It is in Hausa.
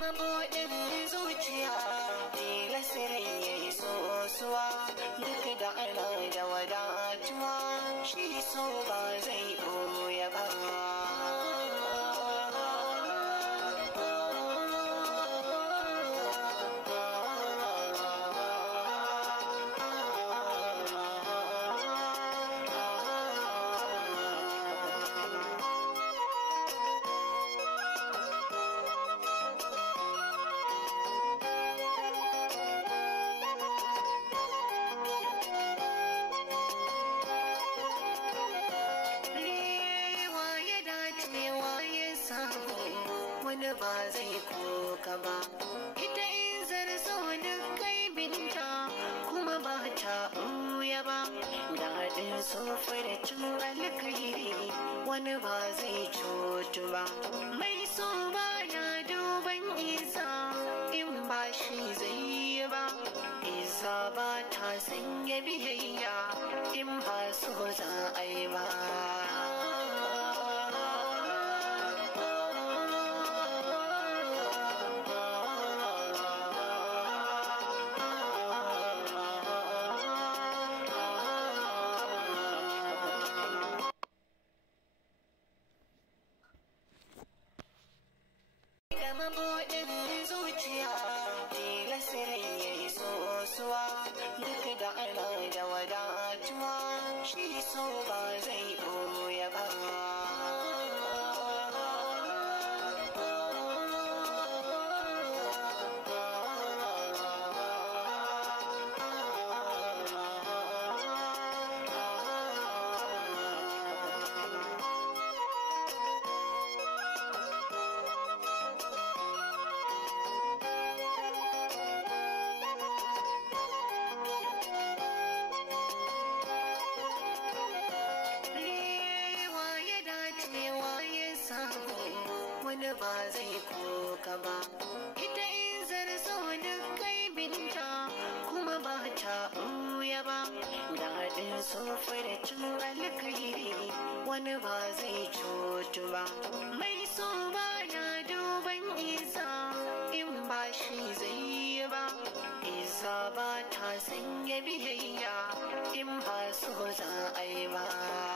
mabuɗin zuciya tilasirai ya yi sosuwa duk da ana da wadatuwa shi so ba zai ɓoye ba. Wani ba zai koka ba ita in zarzo duk kai binta kuma ba ta ɓuya ba daɗin sofar cin alkairi wani ba zai cutu ba mai so ba ya duban isa in ba shi zai yi ba isa ba ta sanya biyayya in ba so za a yi ba. Mabuɗin zuciya tilasirai ya yi sosuwa duk da ana da wadatuwa shi so ba zai ɓoye ba. Wani ba zai koka ba ita in zarzo duk kai binta kuma ba ta ɓuya ba daɗin sofar cin alkairi wani ba zai cutu ba mai so ba ya duban isa in ba shi zai yi ba isa ba ta sanya biyayya in ba so za a yi ba.